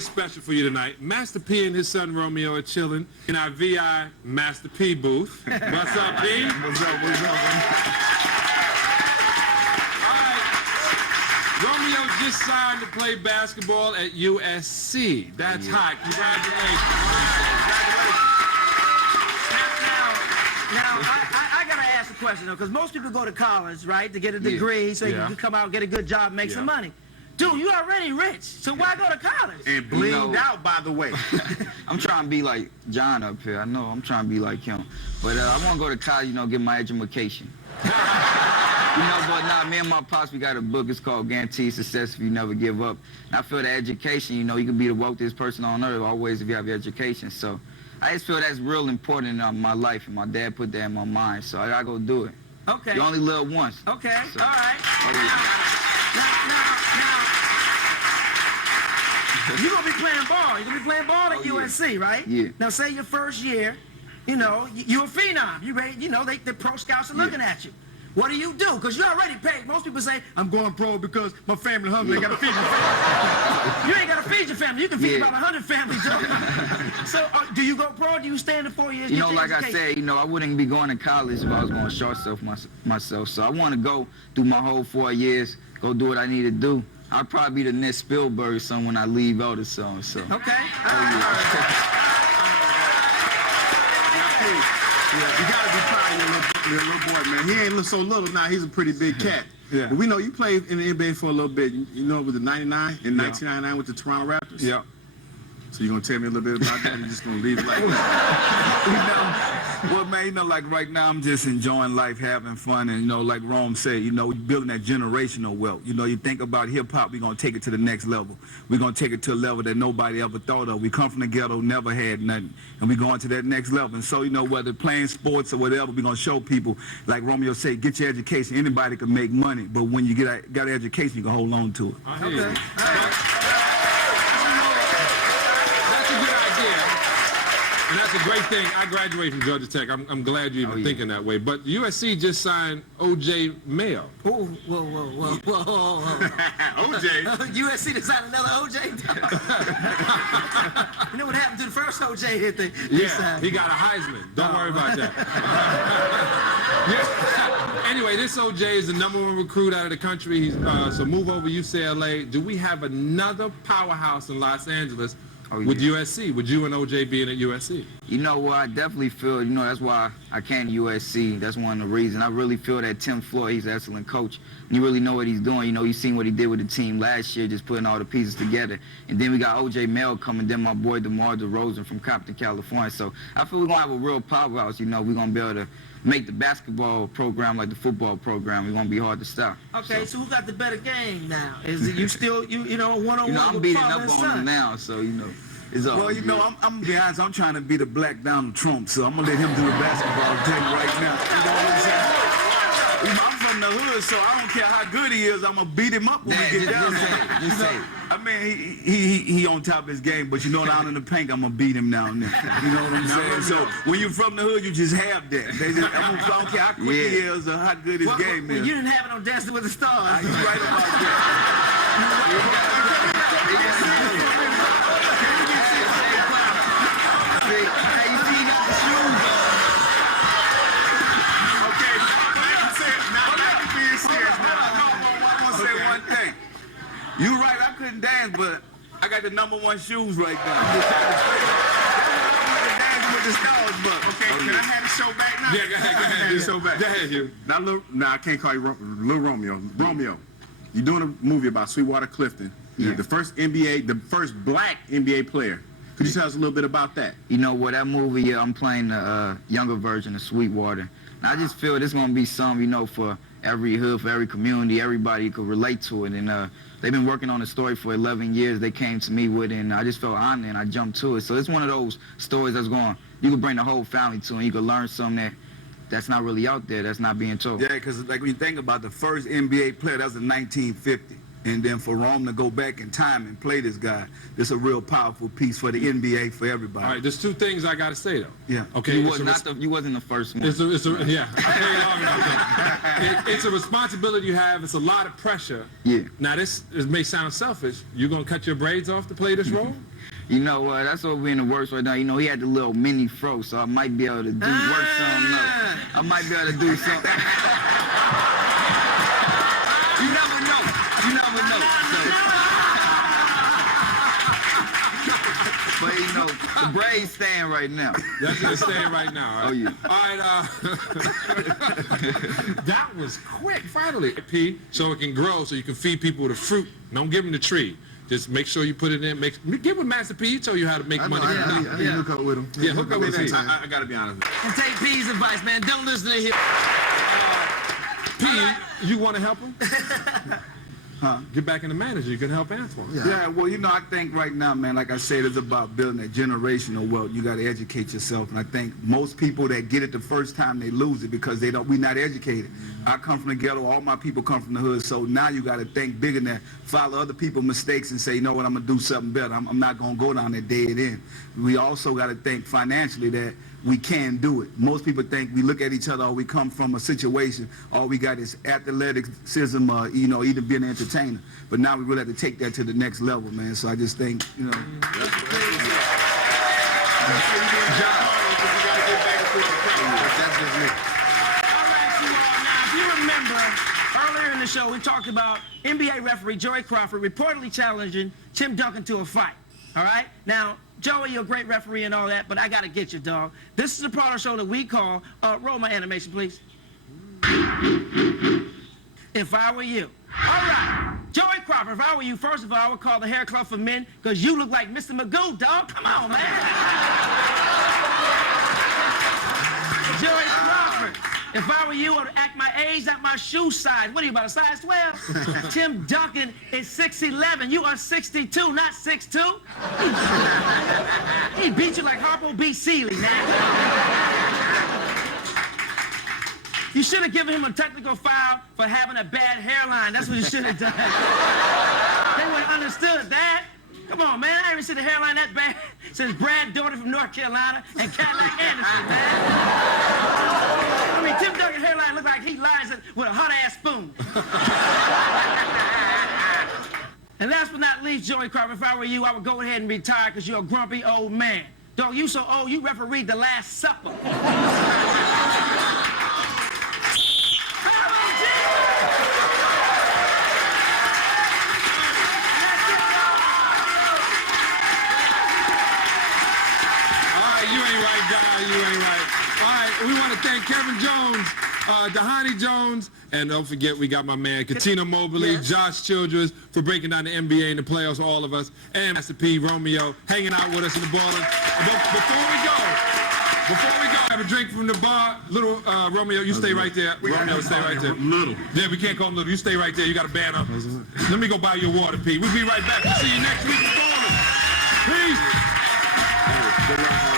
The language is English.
special for you tonight. Master P and his son Romeo are chilling in our VI Master P booth. What's up, P? What's up, man? All right. Romeo just signed to play basketball at USC. That's hot. Congratulations. Now, I gotta ask a question though, because most people go to college, right, to get a degree, so you can come out, get a good job, make some money. Dude, you already rich, so why go to college? And blinged out, by the way. I'm trying to be like John up here. I know I'm trying to be like him. But I want to go to college, you know, get my education. You know, but nah, me and my pops, we got a book. It's called Guaranteed Success If You Never Give Up. And I feel that education, you know, you can be the wealthiest person on earth always if you have your education. So I just feel that's real important in my life, and my dad put that in my mind. So I got to go do it. Okay. You only live once. Okay, so. All right. Now, you're going to be playing ball. You're going to be playing ball at USC, right? Yeah. Now, say your first year, you know, you're a phenom. You ready? You know, the pro scouts are looking at you. What do you do? Because you're already paid. Most people say, I'm going pro because my family hungry. I got to feed my family. You ain't got to feed your family. You can feed about 100 families. So, do you go pro or do you stay in the 4 years? You know, like I said, you know, I wouldn't be going to college if I was going to short self myself. So I want to go through my whole 4 years, go do what I need to do. I'll probably be the next Spielberg son when I leave out or something. So. Okay. You gotta be proud of your little boy, man. He ain't look so little now. He's a pretty big cat. Yeah. But we know you played in the NBA for a little bit. You know, with the 99 in 1999 with the Toronto Raptors. Yeah. So you gonna tell me a little bit about that? Or you just gonna leave it like that? Well, man, you know, like right now I'm just enjoying life, having fun, and you know, like Rome said, you know, building that generational wealth. You know, you think about hip hop, we're gonna take it to the next level. We're gonna take it to a level that nobody ever thought of. We come from the ghetto, never had nothing, and we're going to that next level. And so, you know, whether playing sports or whatever, we're gonna show people, like Romeo said, get your education. Anybody can make money, but when you got an education, you can hold on to it. Okay. And that's a great thing. I graduated from Georgia Tech. I'm glad you're even thinking that way. But USC just signed O.J. Mayo. Oh, whoa. O.J.? USC to sign another O.J.? You know what happened to the first O.J. hit the he got a Heisman. Don't worry about that. Anyway, this O.J. is the #1 recruit out of the country. So move over UCLA. Do we have another powerhouse in Los Angeles with USC? Would you and O.J. being at USC? You know what, I definitely feel, you know, that's why I came to USC. That's one of the reasons. I really feel that Tim Floyd, he's an excellent coach. And you really know what he's doing. You know, you've seen what he did with the team last year, just putting all the pieces together. And then we got O.J. Mayo coming, then my boy DeMar DeRozan from Compton, California. So I feel we're going to have a real powerhouse. You know, we're going to be able to make the basketball program like the football program. We're going to be hard to stop. Okay, so who got the better game now? Is it you still, you know, one-on-one You know, I'm with beating father up and on son? him now, so, you know. Well, you know, I'm gonna be honest, I'm trying to be the black Donald Trump, so I'm gonna let him do the basketball thing right now. You know what I'm saying? You know, I'm from the hood, so I don't care how good he is, I'm gonna beat him up when we get down there. I mean, he on top of his game, but you know, down in the paint, I'm gonna beat him down there. You know what I'm saying? So when you're from the hood, you just have that. I don't care how quick he is or how good his game is. You didn't have it on Dancing with the Stars. You're right about that. You right, I couldn't dance, but I got the #1 shoes right now. Dancing with the Stars, but Okay, can I have the show back now? Yeah, go ahead. The show back. Go ahead, Hugh. Now, I can't call you Lil Romeo. Romeo, you're doing a movie about Sweetwater Clifton, the first black NBA player. Could you tell us a little bit about that? You know what, that movie, I'm playing the younger version of Sweetwater. And I just feel this gonna be something, you know, for every hood, for every community, everybody could relate to it. And they've been working on the story for 11 years. They came to me with it, and I just felt honored, and I jumped to it. So it's one of those stories that's going, you can bring the whole family to, and you can learn something that's not really out there, that's not being told. yeah, because like when you think about the first NBA player, that was in 1950. And then for Rome to go back in time and play this guy, it's a real powerful piece for the NBA, for everybody. All right, there's two things I got to say, though. Yeah. Okay. You wasn't the first one. Yeah, I played long enough. It's a responsibility you have. It's a lot of pressure. Yeah. Now, this may sound selfish. You going to cut your braids off to play this role? You know what? That's what we're in the works right now. You know, he had the little mini fro, so I might be able to work something up. I might be able to do something. You never know. You never know. But you know, the braids staying right now. That's just staying right now. All right? Oh yeah. All right. That was quick. Finally, P, so it can grow, so you can feed people the fruit. Don't give them the tree. Just make sure you put it in. Give him Master P. He told you how to make money. I need to hook up with him. Yeah, hook up with him. I got to be honest. And take P's advice, man. Don't listen to him. P, you want to help him? Huh? Get back in the manager. You can help Antoine. Yeah, well, you know, I think right now, man, like I said, it's about building that generational wealth. You got to educate yourself, and I think most people that get it the first time, they lose it because we're not educated. I come from the ghetto. All my people come from the hood. So now you got to think bigger than that. Follow other people's mistakes and say, you know what, I'm gonna do something better. I'm not gonna go down that dead end. We also got to think financially that we can do it. Most people think we look at each other, or we come from a situation, all we got is athleticism, you know, either being an entertainer. But now we really have to take that to the next level, man. So I just think, you know. Earlier in the show, we talked about NBA referee Joey Crawford reportedly challenging Tim Duncan to a fight. All right? Now, Joey, you're a great referee and all that, but I got to get you, dog. This is the part of the show that we call, roll my animation, please. If I were you. All right. Joey Crawford, if I were you, first of all, I would call the hair club for men because you look like Mr. Magoo, dog. Come on, man. Joey Crawford. If I were you, I would act my age, not my shoe size. What are you, about a size 12? Tim Duncan is 6'11". You are 62, not 6'2". He beat you like Harpo B. Seeley, man. You should have given him a technical foul for having a bad hairline. That's what you should have done. They would have understood that. Come on, man. I haven't seen a hairline that bad since Brad Doherty from North Carolina and Cadillac Anderson, man. I mean, Tim Duncan's hairline looked like he lies with a hot-ass spoon. And last but not least, Joey Crawford, if I were you, I would go ahead and retire because you're a grumpy old man. Dog, you so old, you refereed The Last Supper. You ain't right. All right, we want to thank Kevin Jones, Dahani Jones, and don't forget we got my man Katina Mobley, yes, Josh Childress for breaking down the NBA and the playoffs, all of us, and Master P, Romeo, hanging out with us in the ballin'. Before we go, have a drink from the bar. Little Romeo, you stay right there. Romeo, stay right there. Little. Yeah, we can't call him little. You stay right there. You got a banner. Let me go buy you a water, P. We'll be right back. We'll see you next week in Ballin'. Peace. Good luck,